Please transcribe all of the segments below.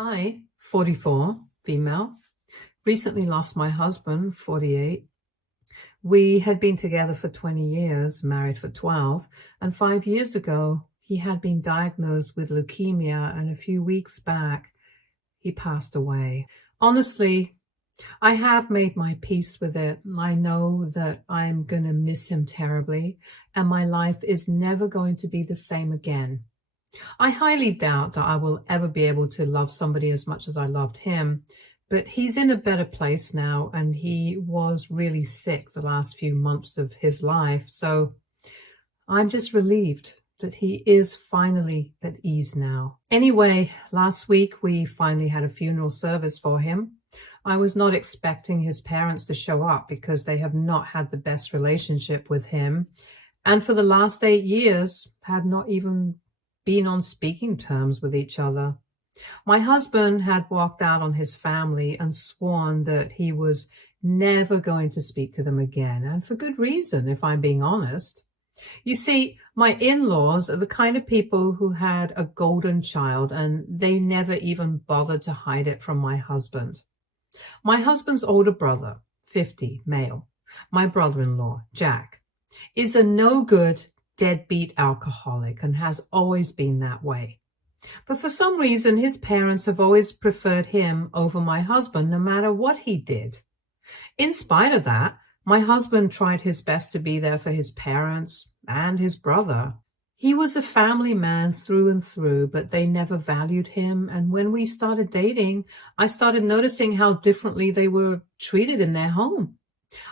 I, 44, female, recently lost my husband, 48. We had been together for 20 years, married for 12, and 5 years ago, he had been diagnosed with leukemia, and a few weeks back, he passed away. Honestly, I have made my peace with it. I know that I'm going to miss him terribly, and my life is never going to be the same again. I highly doubt that I will ever be able to love somebody as much as I loved him, but he's in a better place now, and he was really sick the last few months of his life. So I'm just relieved that he is finally at ease now. Anyway, last week we finally had a funeral service for him. I was not expecting his parents to show up because they have not had the best relationship with him, and for the last 8 years had not even been on speaking terms with each other. My husband had walked out on his family and sworn that he was never going to speak to them again, and for good reason, if I'm being honest. You see, my in-laws are the kind of people who had a golden child, and they never even bothered to hide it from my husband. My husband's older brother, 50, male, my brother-in-law, Jack, is a no-good, deadbeat alcoholic and has always been that way. But for some reason, his parents have always preferred him over my husband, no matter what he did. In spite of that, my husband tried his best to be there for his parents and his brother. He was a family man through and through, but they never valued him. And when we started dating, I started noticing how differently they were treated in their home.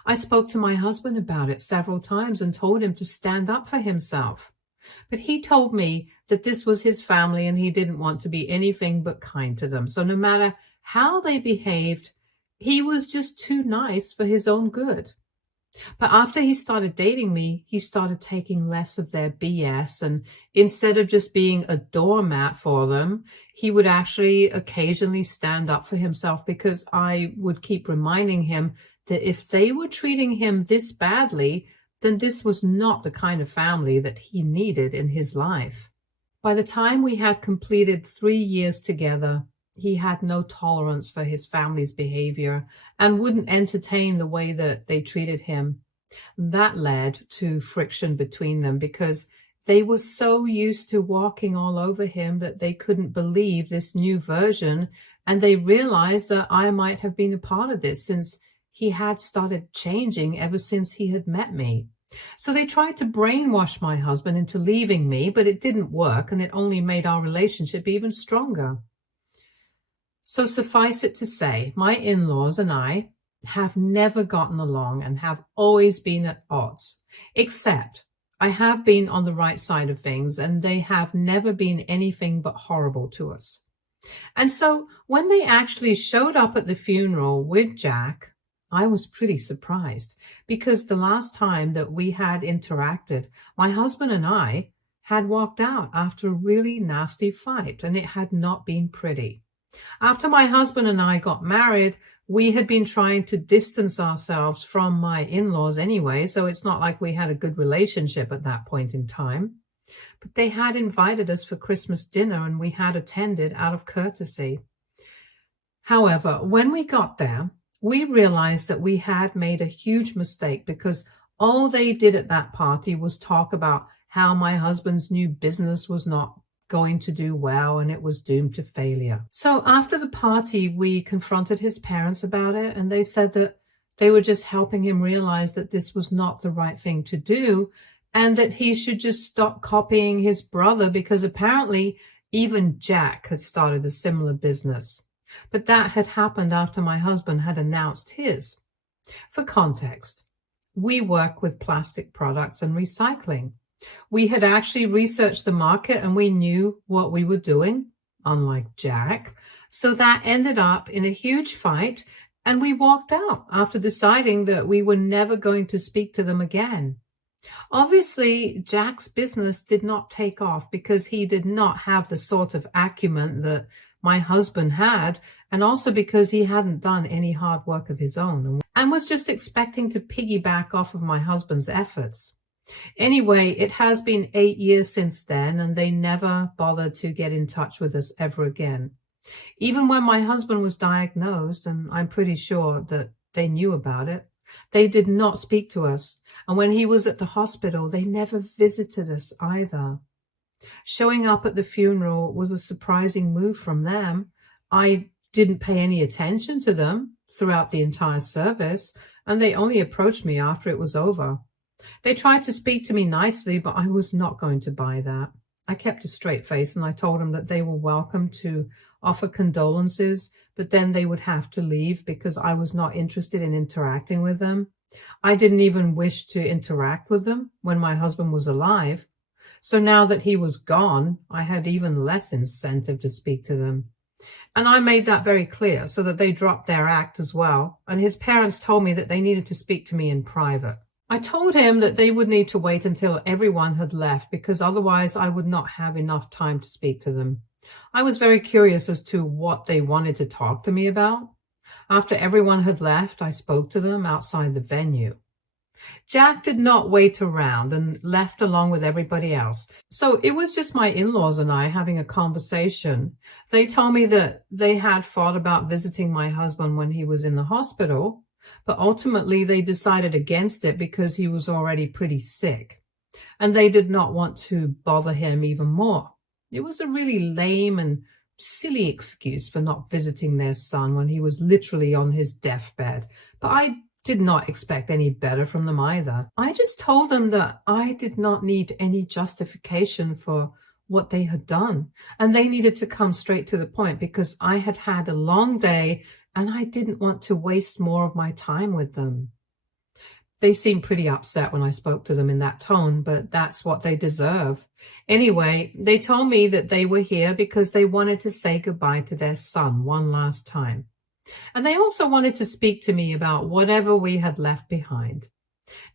I spoke to my husband about it several times and told him to stand up for himself. But he told me that this was his family and he didn't want to be anything but kind to them. So no matter how they behaved, he was just too nice for his own good. But after he started dating me, he started taking less of their BS, and instead of just being a doormat for them, he would actually occasionally stand up for himself, because I would keep reminding him that if they were treating him this badly, then this was not the kind of family that he needed in his life. By the time we had completed 3 years together, he had no tolerance for his family's behavior and wouldn't entertain the way that they treated him. That led to friction between them because they were so used to walking all over him that they couldn't believe this new version, and they realized that I might have been a part of this since he had started changing ever since he had met me. So they tried to brainwash my husband into leaving me, but it didn't work, and it only made our relationship even stronger. So suffice it to say, my in-laws and I have never gotten along and have always been at odds, except I have been on the right side of things, and they have never been anything but horrible to us. And so when they actually showed up at the funeral with Jack, I was pretty surprised, because the last time that we had interacted, my husband and I had walked out after a really nasty fight, and it had not been pretty. After my husband and I got married, we had been trying to distance ourselves from my in-laws anyway, so it's not like we had a good relationship at that point in time. But they had invited us for Christmas dinner, and we had attended out of courtesy. However, when we got there, we realized that we had made a huge mistake, because all they did at that party was talk about how my husband's new business was not going to do well and it was doomed to failure. So after the party, we confronted his parents about it, and they said that they were just helping him realize that this was not the right thing to do, and that he should just stop copying his brother, because apparently even Jack had started a similar business. But that had happened after my husband had announced his. For context, we work with plastic products and recycling. We had actually researched the market and we knew what we were doing, unlike Jack. So that ended up in a huge fight, and we walked out after deciding that we were never going to speak to them again. Obviously, Jack's business did not take off because he did not have the sort of acumen that my husband had, and also because he hadn't done any hard work of his own and was just expecting to piggyback off of my husband's efforts. Anyway, it has been 8 years since then, and they never bothered to get in touch with us ever again. Even when my husband was diagnosed, and I'm pretty sure that they knew about it, they did not speak to us. And when he was at the hospital, they never visited us either. Showing up at the funeral was a surprising move from them. I didn't pay any attention to them throughout the entire service, and they only approached me after it was over. They tried to speak to me nicely, but I was not going to buy that. I kept a straight face and I told them that they were welcome to offer condolences, but then they would have to leave because I was not interested in interacting with them. I didn't even wish to interact with them when my husband was alive. So now that he was gone, I had even less incentive to speak to them. And I made that very clear so that they dropped their act as well. And his parents told me that they needed to speak to me in private. I told him that they would need to wait until everyone had left because otherwise I would not have enough time to speak to them. I was very curious as to what they wanted to talk to me about. After everyone had left, I spoke to them outside the venue. Jack did not wait around and left along with everybody else. So it was just my in-laws and I having a conversation. They told me that they had thought about visiting my husband when he was in the hospital, but ultimately they decided against it because he was already pretty sick, and they did not want to bother him even more. It was a really lame and silly excuse for not visiting their son when he was literally on his deathbed, but I did not expect any better from them either. I just told them that I did not need any justification for what they had done, and they needed to come straight to the point because I had had a long day and I didn't want to waste more of my time with them. They seemed pretty upset when I spoke to them in that tone, but that's what they deserve. Anyway, they told me that they were here because they wanted to say goodbye to their son one last time. And they also wanted to speak to me about whatever we had left behind.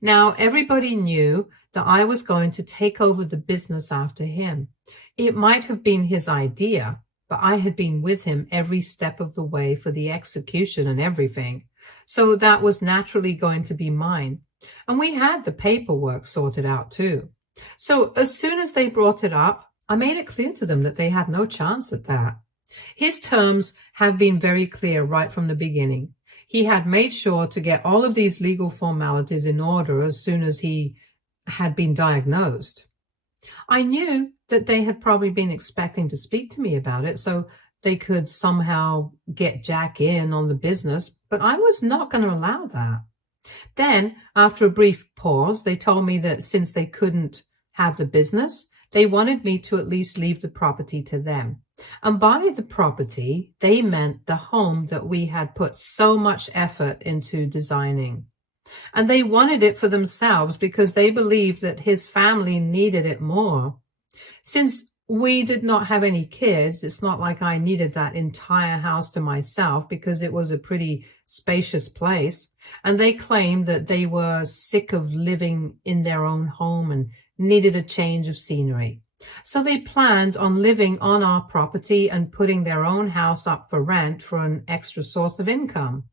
Now, everybody knew that I was going to take over the business after him. It might have been his idea, but I had been with him every step of the way for the execution and everything. So that was naturally going to be mine. And we had the paperwork sorted out too. So as soon as they brought it up, I made it clear to them that they had no chance at that. His terms have been very clear right from the beginning. He had made sure to get all of these legal formalities in order as soon as he had been diagnosed. I knew that they had probably been expecting to speak to me about it so they could somehow get Jack in on the business, but I was not going to allow that. Then, after a brief pause, they told me that since they couldn't have the business, they wanted me to at least leave the property to them. And by the property, they meant the home that we had put so much effort into designing. And they wanted it for themselves because they believed that his family needed it more. Since we did not have any kids, it's not like I needed that entire house to myself because it was a pretty spacious place. And they claimed that they were sick of living in their own home and needed a change of scenery. So they planned on living on our property and putting their own house up for rent for an extra source of income.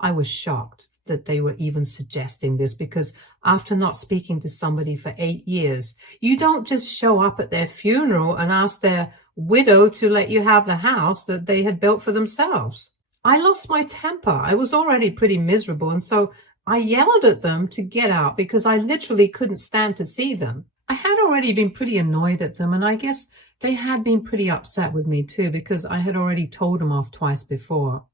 I was shocked that they were even suggesting this because after not speaking to somebody for 8 years, you don't just show up at their funeral and ask their widow to let you have the house that they had built for themselves. I lost my temper. I was already pretty miserable, and so I yelled at them to get out because I literally couldn't stand to see them. I had already been pretty annoyed at them, and I guess they had been pretty upset with me too because I had already told them off twice before.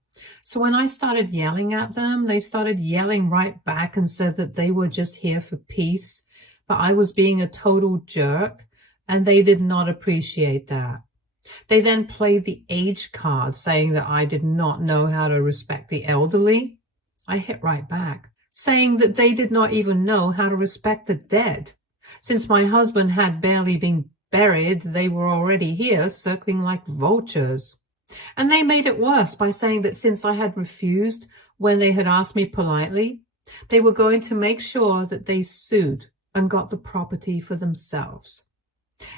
So when I started yelling at them, they started yelling right back and said that they were just here for peace, but I was being a total jerk, and they did not appreciate that. They then played the age card, saying that I did not know how to respect the elderly. I hit right back, saying that they did not even know how to respect the dead. Since my husband had barely been buried, they were already here, circling like vultures. And they made it worse by saying that since I had refused when they had asked me politely, they were going to make sure that they sued and got the property for themselves.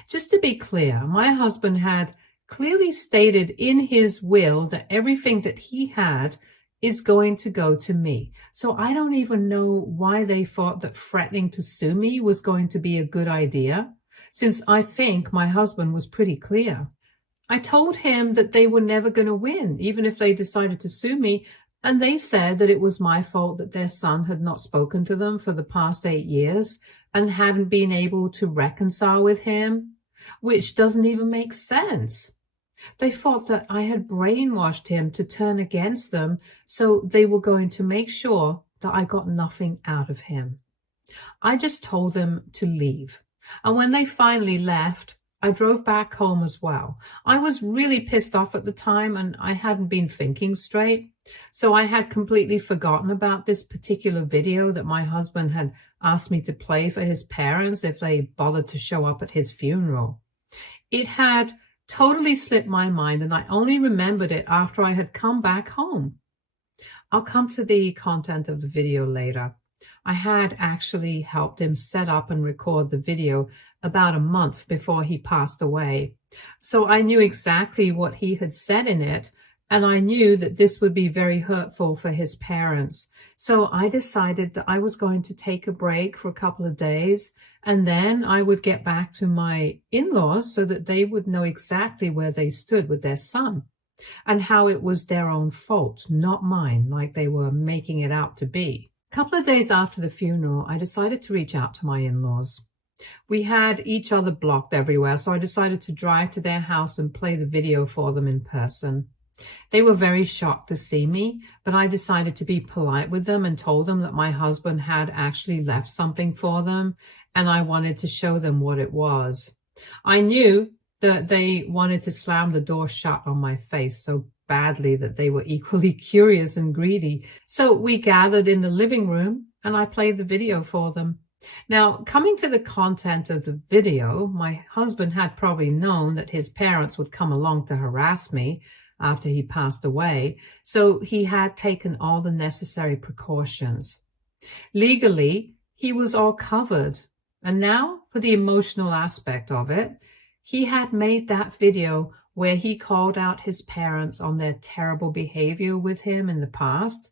Just to be clear, my husband had clearly stated in his will that everything that he had is going to go to me. So I don't even know why they thought that threatening to sue me was going to be a good idea, since I think my husband was pretty clear. I told him that they were never going to win, even if they decided to sue me. And they said that it was my fault that their son had not spoken to them for the past 8 years and hadn't been able to reconcile with him, which doesn't even make sense. They thought that I had brainwashed him to turn against them, so they were going to make sure that I got nothing out of him. I just told them to leave. And when they finally left, I drove back home as well. I was really pissed off at the time and I hadn't been thinking straight. So I had completely forgotten about this particular video that my husband had asked me to play for his parents if they bothered to show up at his funeral. It had totally slipped my mind and I only remembered it after I had come back home. I'll come to the content of the video later. I had actually helped him set up and record the video about a month before he passed away. So I knew exactly what he had said in it, and I knew that this would be very hurtful for his parents. So I decided that I was going to take a break for a couple of days, and then I would get back to my in-laws so that they would know exactly where they stood with their son and how it was their own fault, not mine, like they were making it out to be. A couple of days after the funeral, I decided to reach out to my in-laws. We had each other blocked everywhere, so I decided to drive to their house and play the video for them in person. They were very shocked to see me, but I decided to be polite with them and told them that my husband had actually left something for them, and I wanted to show them what it was. I knew that they wanted to slam the door shut on my face so badly that they were equally curious and greedy. So we gathered in the living room and I played the video for them. Now, coming to the content of the video, my husband had probably known that his parents would come along to harass me after he passed away, so he had taken all the necessary precautions. Legally, he was all covered. And now, for the emotional aspect of it, he had made that video where he called out his parents on their terrible behavior with him in the past.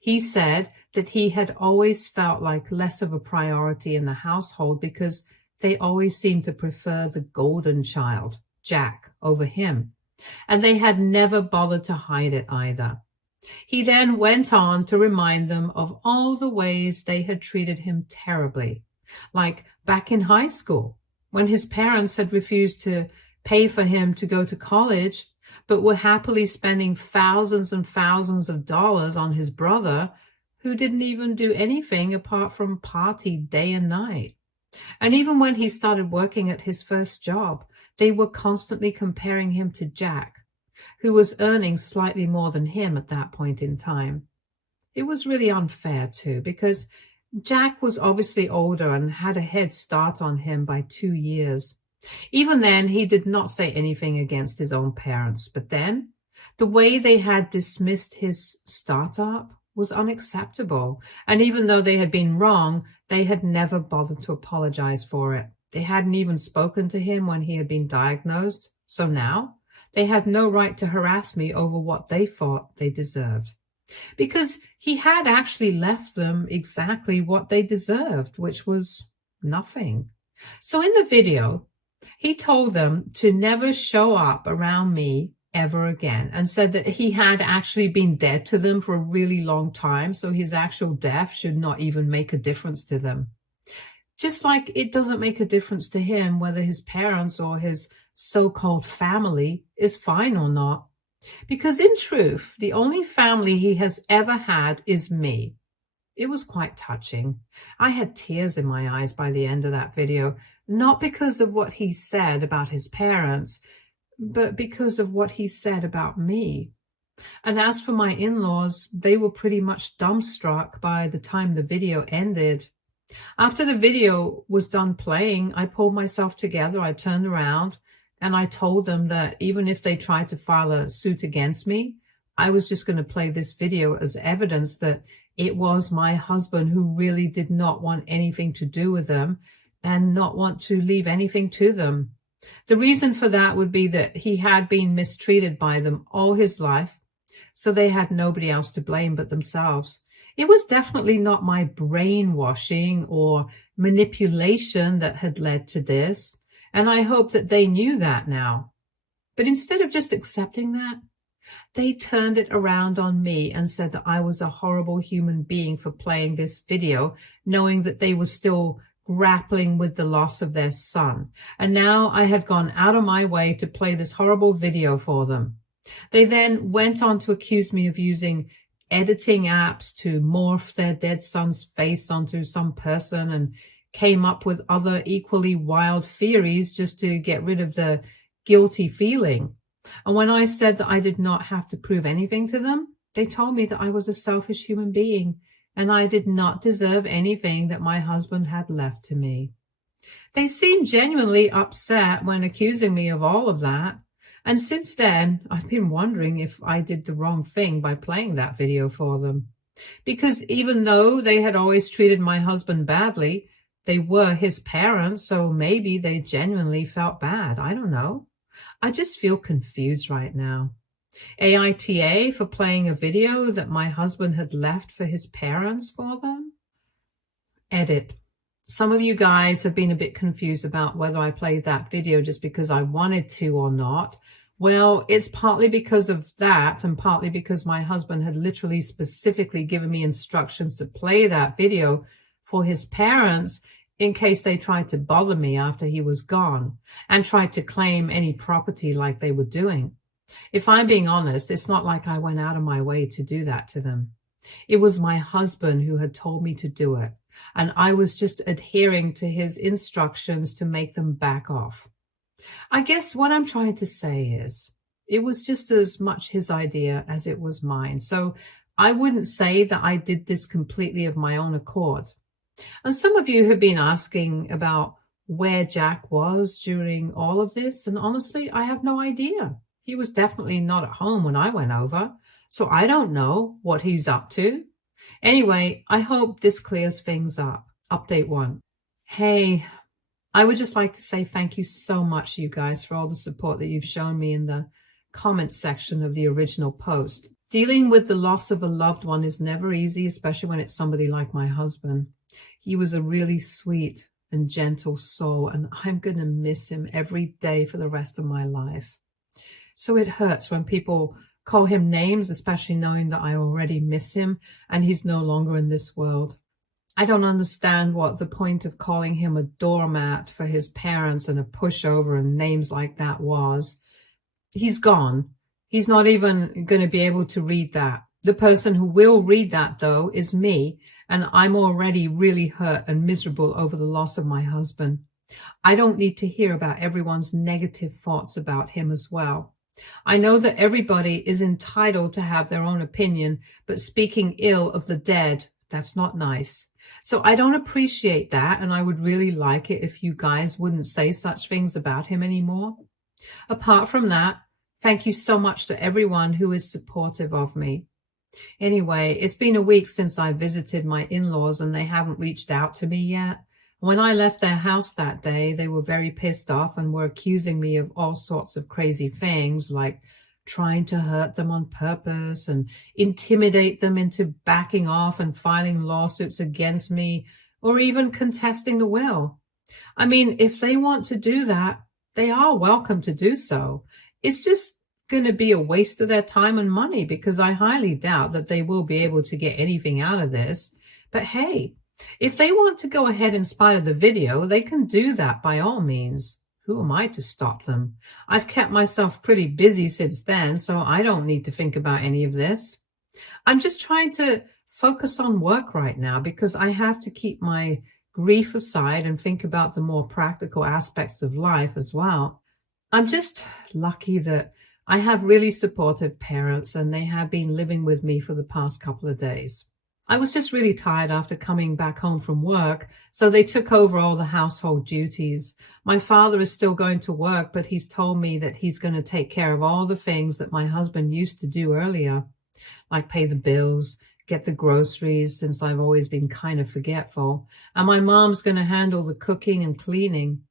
He said that he had always felt like less of a priority in the household because they always seemed to prefer the golden child, Jack, over him. And they had never bothered to hide it either. He then went on to remind them of all the ways they had treated him terribly, like back in high school, when his parents had refused to pay for him to go to college, but were happily spending thousands and thousands of dollars on his brother, who didn't even do anything apart from party day and night. And even when he started working at his first job, they were constantly comparing him to Jack, who was earning slightly more than him at that point in time. It was really unfair too, because Jack was obviously older and had a head start on him by 2 years. Even then, he did not say anything against his own parents. But then, the way they had dismissed his startup was unacceptable. And even though they had been wrong, they had never bothered to apologize for it. They hadn't even spoken to him when he had been diagnosed. So now, they had no right to harass me over what they thought they deserved. Because he had actually left them exactly what they deserved, which was nothing. So in the video, he told them to never show up around me ever again and said that he had actually been dead to them for a really long time, so his actual death should not even make a difference to them. Just like it doesn't make a difference to him whether his parents or his so-called family is fine or not. Because in truth, the only family he has ever had is me. It was quite touching. I had tears in my eyes by the end of that video, not because of what he said about his parents, but because of what he said about me. And as for my in-laws, they were pretty much dumbstruck by the time the video ended. After the video was done playing, I pulled myself together, I turned around, and I told them that even if they tried to file a suit against me, I was just going to play this video as evidence that it was my husband who really did not want anything to do with them and not want to leave anything to them. The reason for that would be that he had been mistreated by them all his life, so they had nobody else to blame but themselves. It was definitely not my brainwashing or manipulation that had led to this, and I hope that they knew that now. But instead of just accepting that, they turned it around on me and said that I was a horrible human being for playing this video, knowing that they were still grappling with the loss of their son. And now I had gone out of my way to play this horrible video for them. They then went on to accuse me of using editing apps to morph their dead son's face onto some person, and came up with other equally wild theories just to get rid of the guilty feeling. And when I said that I did not have to prove anything to them, they told me that I was a selfish human being and I did not deserve anything that my husband had left to me. They seemed genuinely upset when accusing me of all of that. And since then, I've been wondering if I did the wrong thing by playing that video for them. Because even though they had always treated my husband badly, they were his parents, so maybe they genuinely felt bad. I don't know. I just feel confused right now. AITA for playing a video that my husband had left for his parents for them? Edit. Some of you guys have been a bit confused about whether I played that video just because I wanted to or not. Well, it's partly because of that and partly because my husband had literally specifically given me instructions to play that video for his parents in case they tried to bother me after he was gone and tried to claim any property like they were doing. If I'm being honest, it's not like I went out of my way to do that to them. It was my husband who had told me to do it, and I was just adhering to his instructions to make them back off. I guess what I'm trying to say is it was just as much his idea as it was mine. So I wouldn't say that I did this completely of my own accord. And some of you have been asking about where Jack was during all of this. And honestly, I have no idea. He was definitely not at home when I went over. So I don't know what he's up to. Anyway, I hope this clears things up. Update 1. Hey, I would just like to say thank you so much, you guys, for all the support that you've shown me in the comment section of the original post. Dealing with the loss of a loved one is never easy, especially when it's somebody like my husband. He was a really sweet and gentle soul, and I'm going to miss him every day for the rest of my life. So it hurts when people call him names, especially knowing that I already miss him and he's no longer in this world. I don't understand what the point of calling him a doormat for his parents and a pushover and names like that was. He's gone. He's not even going to be able to read that. The person who will read that, though, is me, and I'm already really hurt and miserable over the loss of my husband. I don't need to hear about everyone's negative thoughts about him as well. I know that everybody is entitled to have their own opinion, but speaking ill of the dead, that's not nice. So I don't appreciate that, and I would really like it if you guys wouldn't say such things about him anymore. Apart from that, thank you so much to everyone who is supportive of me. Anyway, it's been a week since I visited my in-laws and they haven't reached out to me yet. When I left their house that day, they were very pissed off and were accusing me of all sorts of crazy things, like trying to hurt them on purpose and intimidate them into backing off and filing lawsuits against me, or even contesting the will. I mean, if they want to do that, they are welcome to do so. It's just going to be a waste of their time and money because I highly doubt that they will be able to get anything out of this. But hey, if they want to go ahead in spite of the video, they can do that by all means. Who am I to stop them? I've kept myself pretty busy since then, so I don't need to think about any of this. I'm just trying to focus on work right now because I have to keep my grief aside and think about the more practical aspects of life as well. I'm just lucky that I have really supportive parents and they have been living with me for the past couple of days. I was just really tired after coming back home from work, so they took over all the household duties. My father is still going to work, but he's told me that he's going to take care of all the things that my husband used to do earlier, like pay the bills, get the groceries, since I've always been kind of forgetful, and my mom's going to handle the cooking and cleaning.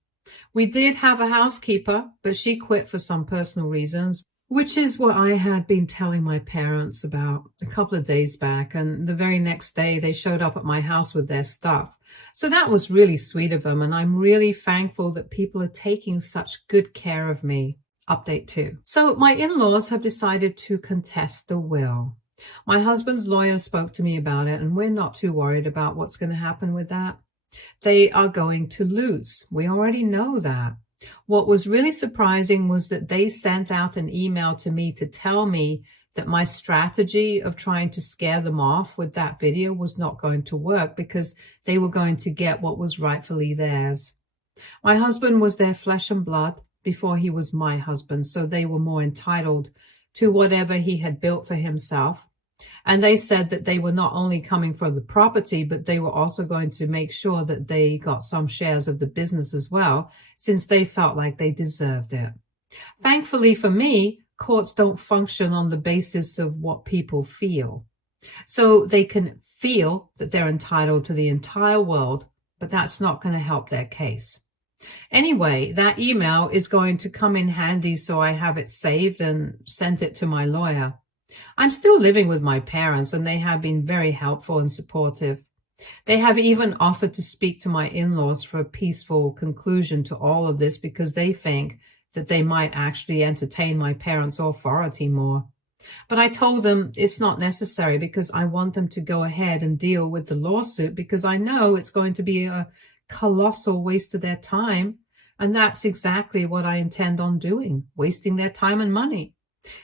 We did have a housekeeper, but she quit for some personal reasons, which is what I had been telling my parents about a couple of days back. And the very next day, they showed up at my house with their stuff. So that was really sweet of them. And I'm really thankful that people are taking such good care of me. Update 2. So my in-laws have decided to contest the will. My husband's lawyer spoke to me about it, and we're not too worried about what's going to happen with that. They are going to lose. We already know that. What was really surprising was that they sent out an email to me to tell me that my strategy of trying to scare them off with that video was not going to work because they were going to get what was rightfully theirs. My husband was their flesh and blood before he was my husband, so they were more entitled to whatever he had built for himself. And they said that they were not only coming for the property, but they were also going to make sure that they got some shares of the business as well, since they felt like they deserved it. Thankfully for me, courts don't function on the basis of what people feel. So they can feel that they're entitled to the entire world, but that's not going to help their case. Anyway, that email is going to come in handy, so I have it saved and sent it to my lawyer. I'm still living with my parents, and they have been very helpful and supportive. They have even offered to speak to my in-laws for a peaceful conclusion to all of this because they think that they might actually entertain my parents' authority more. But I told them it's not necessary because I want them to go ahead and deal with the lawsuit because I know it's going to be a colossal waste of their time. And that's exactly what I intend on doing, wasting their time and money.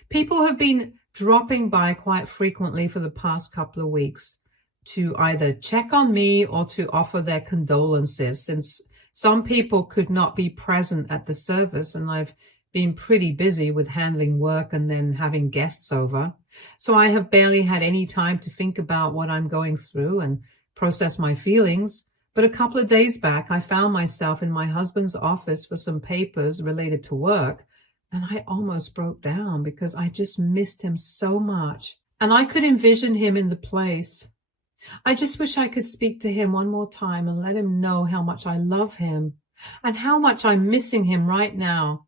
People have been dropping by quite frequently for the past couple of weeks to either check on me or to offer their condolences, since some people could not be present at the service, and I've been pretty busy with handling work and then having guests over. So I have barely had any time to think about what I'm going through and process my feelings. But a couple of days back, I found myself in my husband's office for some papers related to work, and I almost broke down because I just missed him so much. And I could envision him in the place. I just wish I could speak to him one more time and let him know how much I love him and how much I'm missing him right now.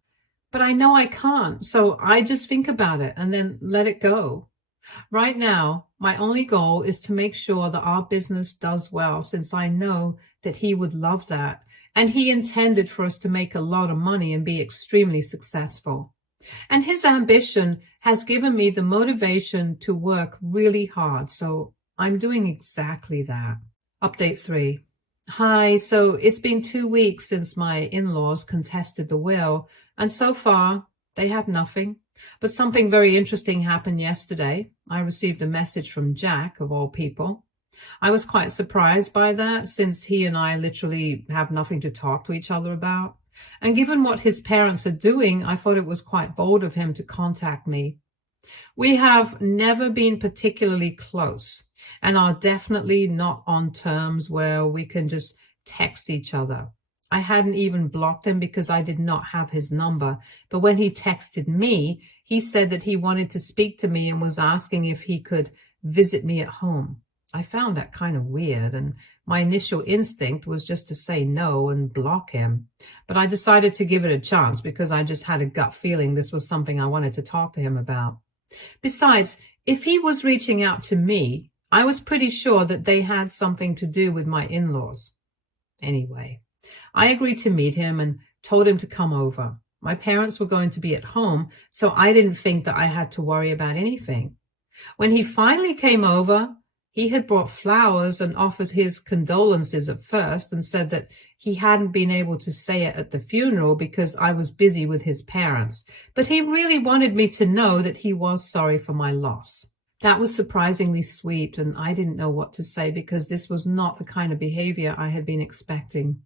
But I know I can't, so I just think about it and then let it go. Right now, my only goal is to make sure that our business does well, since I know that he would love that. And he intended for us to make a lot of money and be extremely successful. And his ambition has given me the motivation to work really hard. So I'm doing exactly that. Update 3. Hi, so it's been 2 weeks since my in-laws contested the will, and so far they have nothing. But something very interesting happened yesterday. I received a message from Jack, of all people. I was quite surprised by that, since he and I literally have nothing to talk to each other about. And given what his parents are doing, I thought it was quite bold of him to contact me. We have never been particularly close and are definitely not on terms where we can just text each other. I hadn't even blocked him because I did not have his number. But when he texted me, he said that he wanted to speak to me and was asking if he could visit me at home. I found that kind of weird, and my initial instinct was just to say no and block him. But I decided to give it a chance because I just had a gut feeling this was something I wanted to talk to him about. Besides, if he was reaching out to me, I was pretty sure that they had something to do with my in-laws. Anyway, I agreed to meet him and told him to come over. My parents were going to be at home, so I didn't think that I had to worry about anything. When he finally came over, he had brought flowers and offered his condolences at first and said that he hadn't been able to say it at the funeral because I was busy with his parents. But he really wanted me to know that he was sorry for my loss. That was surprisingly sweet, and I didn't know what to say because this was not the kind of behavior I had been expecting.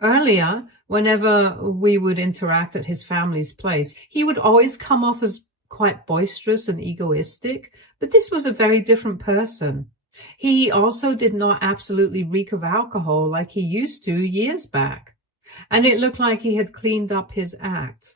Earlier, whenever we would interact at his family's place, he would always come off as quite boisterous and egoistic, but this was a very different person. He also did not absolutely reek of alcohol like he used to years back, and it looked like he had cleaned up his act.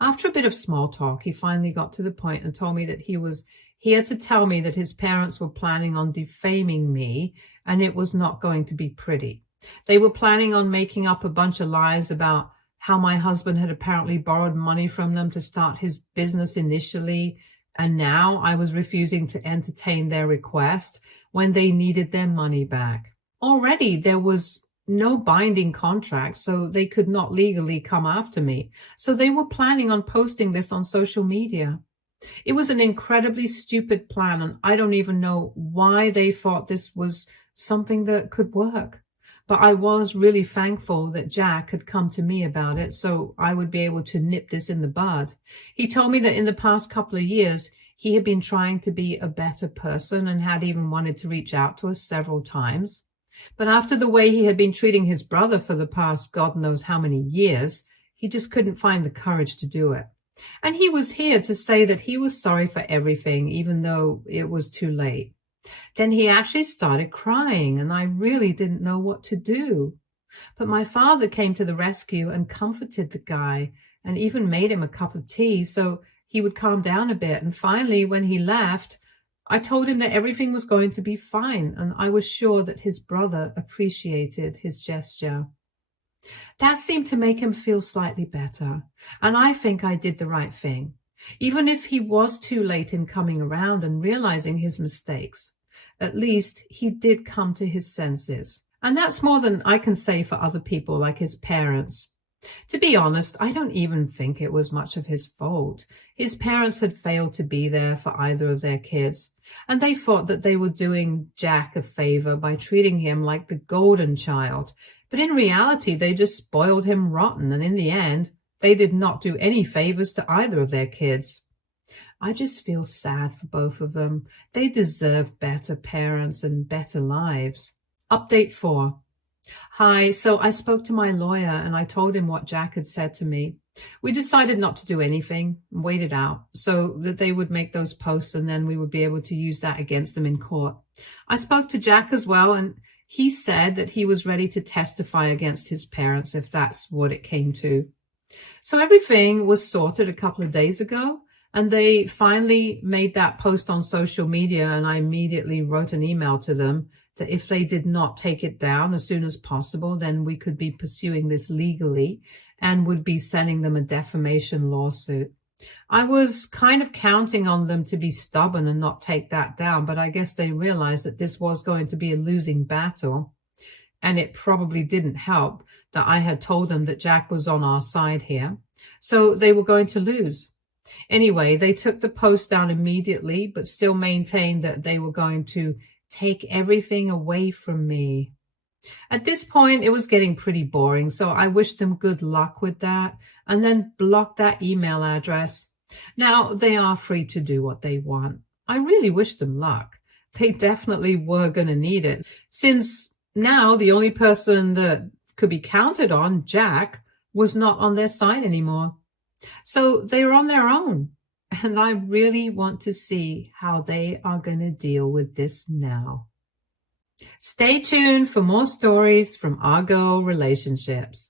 After a bit of small talk, he finally got to the point and told me that he was here to tell me that his parents were planning on defaming me, and it was not going to be pretty. They were planning on making up a bunch of lies about how my husband had apparently borrowed money from them to start his business initially, and now I was refusing to entertain their request when they needed their money back. Already there was no binding contract, so they could not legally come after me. So they were planning on posting this on social media. It was an incredibly stupid plan, and I don't even know why they thought this was something that could work. But I was really thankful that Jack had come to me about it so I would be able to nip this in the bud. He told me that in the past couple of years, he had been trying to be a better person and had even wanted to reach out to us several times. But after the way he had been treating his brother for the past God knows how many years, he just couldn't find the courage to do it. And he was here to say that he was sorry for everything, even though it was too late. Then he actually started crying, and I really didn't know what to do. But my father came to the rescue and comforted the guy and even made him a cup of tea so he would calm down a bit. And finally, when he left, I told him that everything was going to be fine, and I was sure that his brother appreciated his gesture. That seemed to make him feel slightly better, and I think I did the right thing. Even if he was too late in coming around and realizing his mistakes, at least he did come to his senses. And that's more than I can say for other people like his parents. To be honest, I don't even think it was much of his fault. His parents had failed to be there for either of their kids, and they thought that they were doing Jack a favor by treating him like the golden child. But in reality, they just spoiled him rotten, and in the end, they did not do any favors to either of their kids. I just feel sad for both of them. They deserve better parents and better lives. Update 4. Hi, so I spoke to my lawyer and I told him what Jack had said to me. We decided not to do anything and wait it out so that they would make those posts and then we would be able to use that against them in court. I spoke to Jack as well, and he said that he was ready to testify against his parents if that's what it came to. So everything was sorted a couple of days ago, and they finally made that post on social media, and I immediately wrote an email to them that if they did not take it down as soon as possible, then we could be pursuing this legally and would be sending them a defamation lawsuit. I was kind of counting on them to be stubborn and not take that down, but I guess they realized that this was going to be a losing battle. And it probably didn't help that I had told them that Jack was on our side here. So they were going to lose. Anyway, they took the post down immediately, but still maintained that they were going to take everything away from me. At this point, it was getting pretty boring, so I wished them good luck with that and then blocked that email address. Now, they are free to do what they want. I really wish them luck. They definitely were going to need it, since now the only person that could be counted on, Jack, was not on their side anymore. So they are on their own, and I really want to see how they are going to deal with this now. Stay tuned for more stories from Our Girl Relationships.